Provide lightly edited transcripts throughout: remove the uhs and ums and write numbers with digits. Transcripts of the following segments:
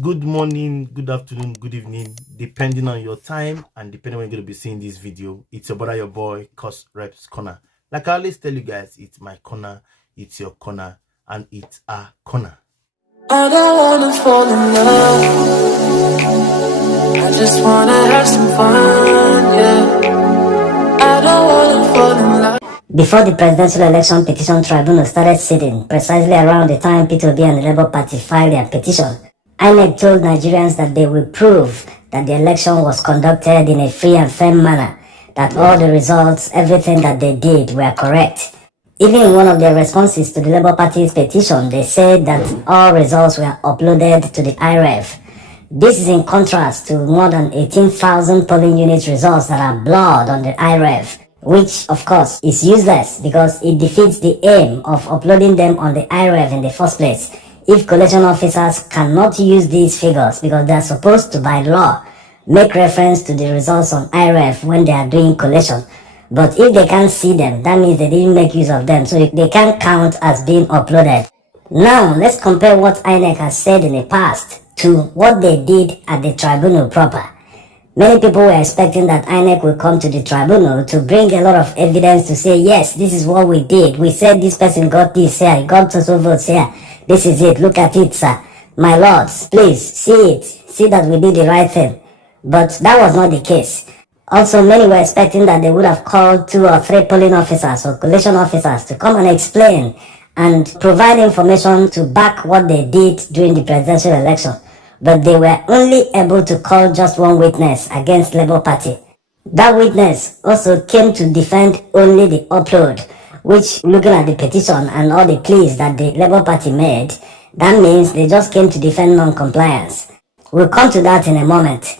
Good morning, good afternoon, good evening, depending on your time and depending on when you're going to be seeing this video. It's your brother, your boy, Courserep's Corner. Like I always tell you guys, it's my corner, it's your corner, and it's our corner. I don't wanna fall in love, I just wanna have some fun, yeah. I don't wanna fall in love. Before the presidential election petition tribunal started sitting, precisely around the time PDP and the Labour Party filed their petition, INEC told Nigerians that they will prove that the election was conducted in a free and fair manner, that all the results, everything that they did were correct. Even in one of their responses to the Labour Party's petition, they said that all results were uploaded to the IREF. This is in contrast to more than 18,000 polling unit results that are blurred on the IREF, which of course is useless because it defeats the aim of uploading them on the IREF in the first place. If collection officers cannot use these figures because they are supposed to, by law, make reference to the results on IREF when they are doing collation. But if they can't see them, that means they didn't make use of them, so they can't count as being uploaded. Now, let's compare what INEC has said in the past to what they did at the tribunal proper. Many people were expecting that INEC will come to the tribunal to bring a lot of evidence to say, yes, this is what we did. We said this person got this here, he got so votes here. This is it, look at it, sir. My lords, please, see it. See that we did the right thing. But that was not the case. Also, many were expecting that they would have called 2 or 3 polling officers or collation officers to come and explain and provide information to back what they did during the presidential election. But they were only able to call just one witness against Labour Party. That witness also came to defend only the upload, which, looking at the petition and all the pleas that the Labour Party made, that means they just came to defend non-compliance. We'll come to that in a moment.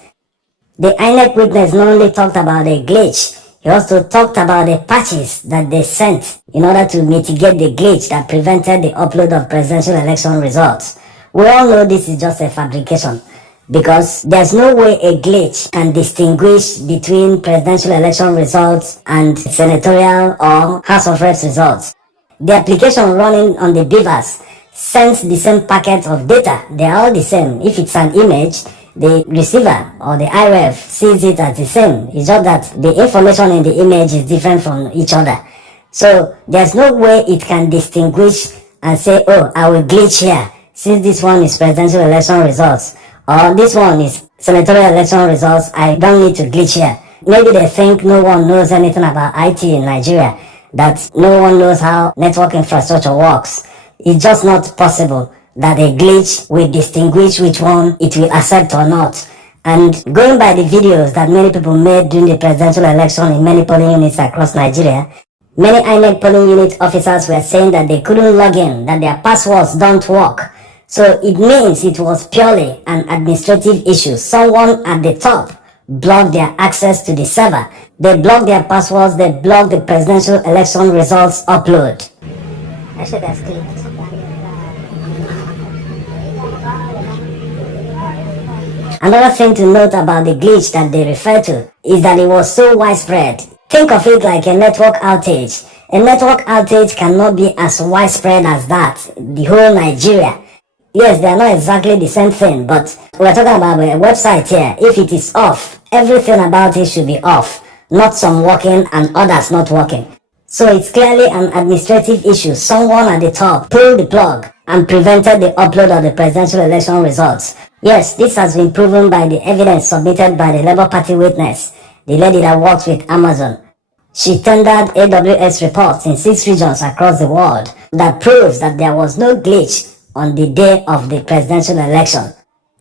The INEC witness not only talked about a glitch, he also talked about the patches that they sent in order to mitigate the glitch that prevented the upload of presidential election results. We all know this is just a fabrication because there's no way a glitch can distinguish between presidential election results and senatorial or House of Reps results. The application running on the beavers sends the same packet of data. They are all the same. If it's an image, the receiver or the IREF sees it as the same. It's just that the information in the image is different from each other. So there's no way it can distinguish and say, oh, I will glitch here since this one is presidential election results, or this one is senatorial election results, I don't need to glitch here. Maybe they think no one knows anything about IT in Nigeria, that no one knows how network infrastructure works. It's just not possible that a glitch will distinguish which one it will accept or not. And going by the videos that many people made during the presidential election in many polling units across Nigeria, many INEC polling unit officers were saying that they couldn't log in, that their passwords don't work. So it means it was purely an administrative issue. Someone at the top blocked their access to the server. They blocked their passwords, they blocked the presidential election results upload. I should have clicked. Another thing to note about the glitch that they refer to is that it was so widespread. Think of it like a network outage. A network outage cannot be as widespread as that, the whole Nigeria. Yes, they are not exactly the same thing, but we're talking about a website here. If it is off, everything about it should be off, not some working and others not working. So it's clearly an administrative issue. Someone at the top pulled the plug and prevented the upload of the presidential election results. Yes, this has been proven by the evidence submitted by the Labour Party witness, the lady that works with Amazon. She tendered AWS reports in 6 regions across the world that proves that there was no glitch on the day of the presidential election.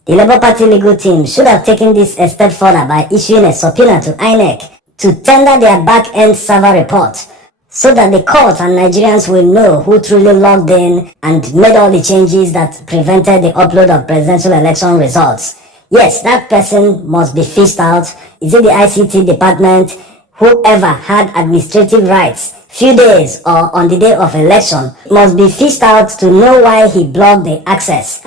The Labour Party legal team should have taken this a step further by issuing a subpoena to INEC to tender their back-end server report so that the court and Nigerians will know who truly logged in and made all the changes that prevented the upload of presidential election results. Yes, that person must be fished out. Is it the ICT department? Whoever had administrative rights few days or on the day of election must be fished out to know why he blocked the access.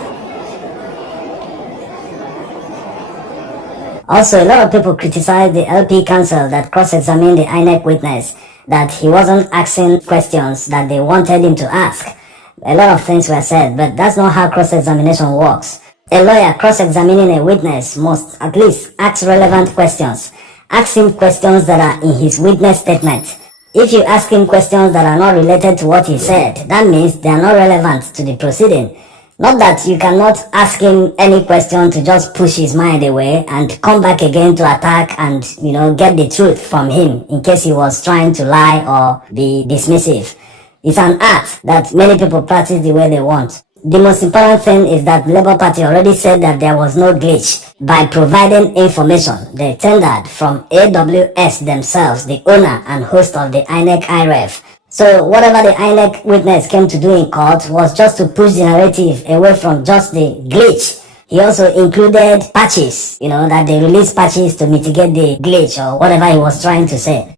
Also, a lot of people criticized the LP council that cross-examined the INEC witness, that he wasn't asking questions that they wanted him to ask. A lot of things were said, but that's not how cross-examination works. A lawyer cross-examining a witness must at least ask relevant questions. Ask him questions that are in his witness statement. If you ask him questions that are not related to what he said, that means they are not relevant to the proceeding. Not that you cannot ask him any question to just push his mind away and come back again to attack and, get the truth from him in case he was trying to lie or be dismissive. It's an art that many people practice the way they want. The most important thing is that Labour Party already said that there was no glitch by providing information they tendered from AWS themselves, the owner and host of the INEC IREF. So whatever the INEC witness came to do in court was just to push the narrative away from just the glitch. He also included patches, that they released patches to mitigate the glitch or whatever he was trying to say.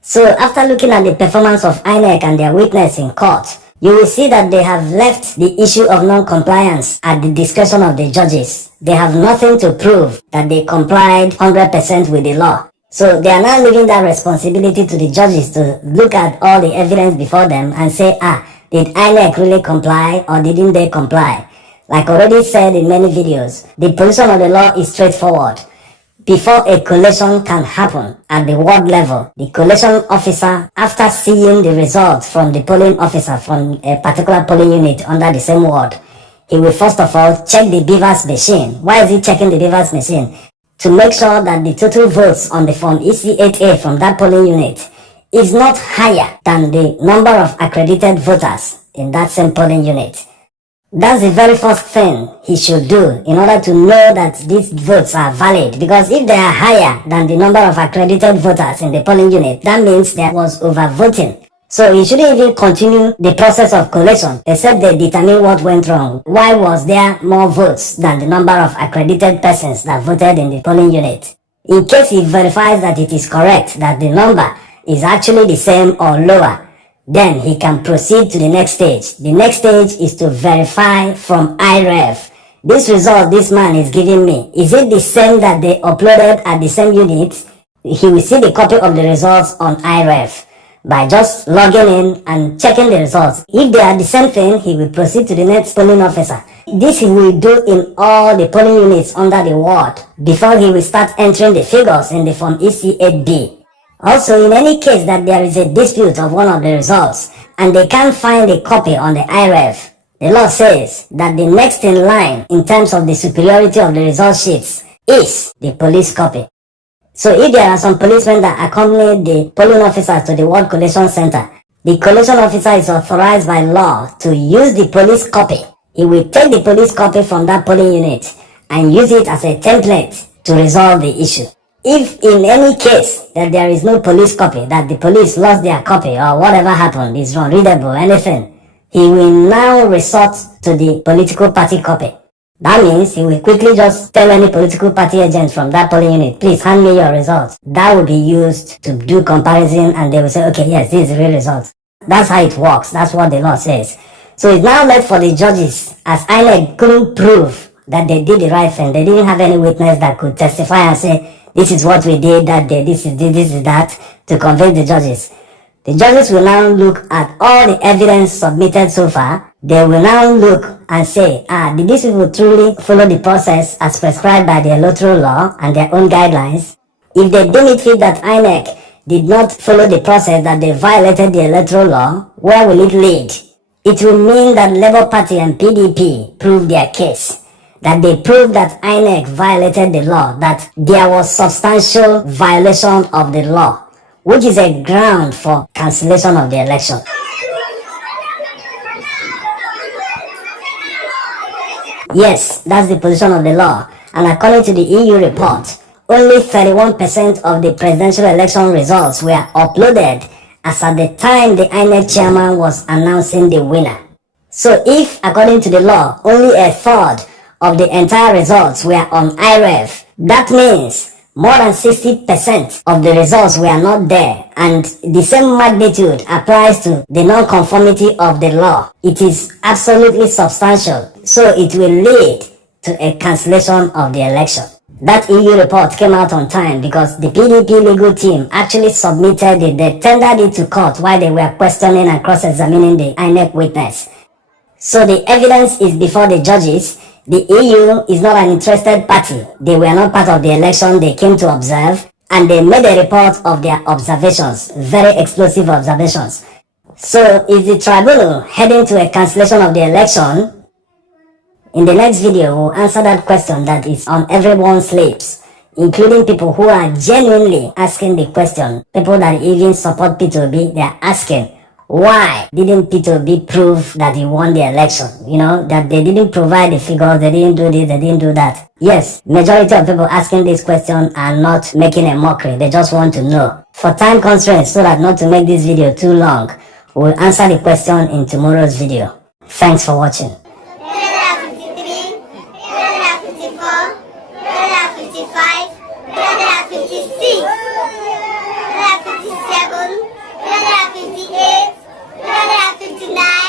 So after looking at the performance of INEC and their witness in court, you will see that they have left the issue of non-compliance at the discretion of the judges. They have nothing to prove that they complied 100% with the law. So they are now leaving that responsibility to the judges to look at all the evidence before them and say, did INEC really comply or didn't they comply? Like already said in many videos, the position of the law is straightforward. Before a collation can happen at the ward level, the collation officer, after seeing the results from the polling officer from a particular polling unit under the same ward, he will first of all check the beavers machine. Why is he checking the beavers machine? To make sure that the total votes on the form EC8A from that polling unit is not higher than the number of accredited voters in that same polling unit. That's the very first thing he should do in order to know that these votes are valid, because if they are higher than the number of accredited voters in the polling unit, that means there was overvoting. So he shouldn't even continue the process of collation except they determine what went wrong. Why was there more votes than the number of accredited persons that voted in the polling unit? In case he verifies that it is correct, that the number is actually the same or lower, then he can proceed to the next stage. The next stage is to verify from IREF. This result this man is giving me, is it the same that they uploaded at the same unit? He will see the copy of the results on IREF by just logging in and checking the results. If they are the same thing, he will proceed to the next polling officer. This he will do in all the polling units under the ward before he will start entering the figures in the form EC8B. Also, in any case that there is a dispute of one of the results and they can't find a copy on the IREF, the law says that the next in line in terms of the superiority of the result sheets is the police copy. So if there are some policemen that accompany the polling officers to the ward collation center, the collation officer is authorized by law to use the police copy. He will take the police copy from that polling unit and use it as a template to resolve the issue. If in any case that there is no police copy, that the police lost their copy or whatever happened is unreadable, anything, he will now resort to the political party copy. That means he will quickly just tell any political party agent from that polling unit, please hand me your results. That will be used to do comparison and they will say, okay, yes, this is the real result. That's how it works. That's what the law says. So it's now left for the judges, as INEC couldn't prove that they did the right thing. They didn't have any witness that could testify and say, this is what we did that day, this is that, to convince the judges. The judges will now look at all the evidence submitted so far. They will now look and say, did these people truly follow the process as prescribed by the electoral law and their own guidelines? If they deem it fit that INEC did not follow the process, that they violated the electoral law, where will it lead? It will mean that Labour Party and PDP proved their case. That they proved that INEC violated the law, that there was substantial violation of the law, which is a ground for cancellation of the election. Yes, that's the position of the law, and according to the EU report, only 31% of the presidential election results were uploaded as at the time the INEC chairman was announcing the winner. So if, according to the law, only a third of the entire results were on IREF, that means more than 60% of the results were not there, and the same magnitude applies to the non-conformity of the law. It is absolutely substantial, so it will lead to a cancellation of the election. That EU report came out on time because the PDP legal team actually submitted it. They tendered it to court while they were questioning and cross-examining the INEC witness. So the evidence is before the judges. The EU is not an interested party. They were not part of the election. They came to observe, and they made a report of their observations, very explosive observations. So is the tribunal heading to a cancellation of the election? In the next video, we'll answer that question that is on everyone's lips, including people who are genuinely asking the question. People that even support P2B, they are asking, why didn't P2B prove that he won the election? You know, that they didn't provide the figures, they didn't do this, they didn't do that. Yes, majority of people asking this question are not making a mockery, they just want to know. For time constraints, so that not to make this video too long, we'll answer the question in tomorrow's video. Thanks for watching. 353, 354, 355, 356, 357, 358, 359.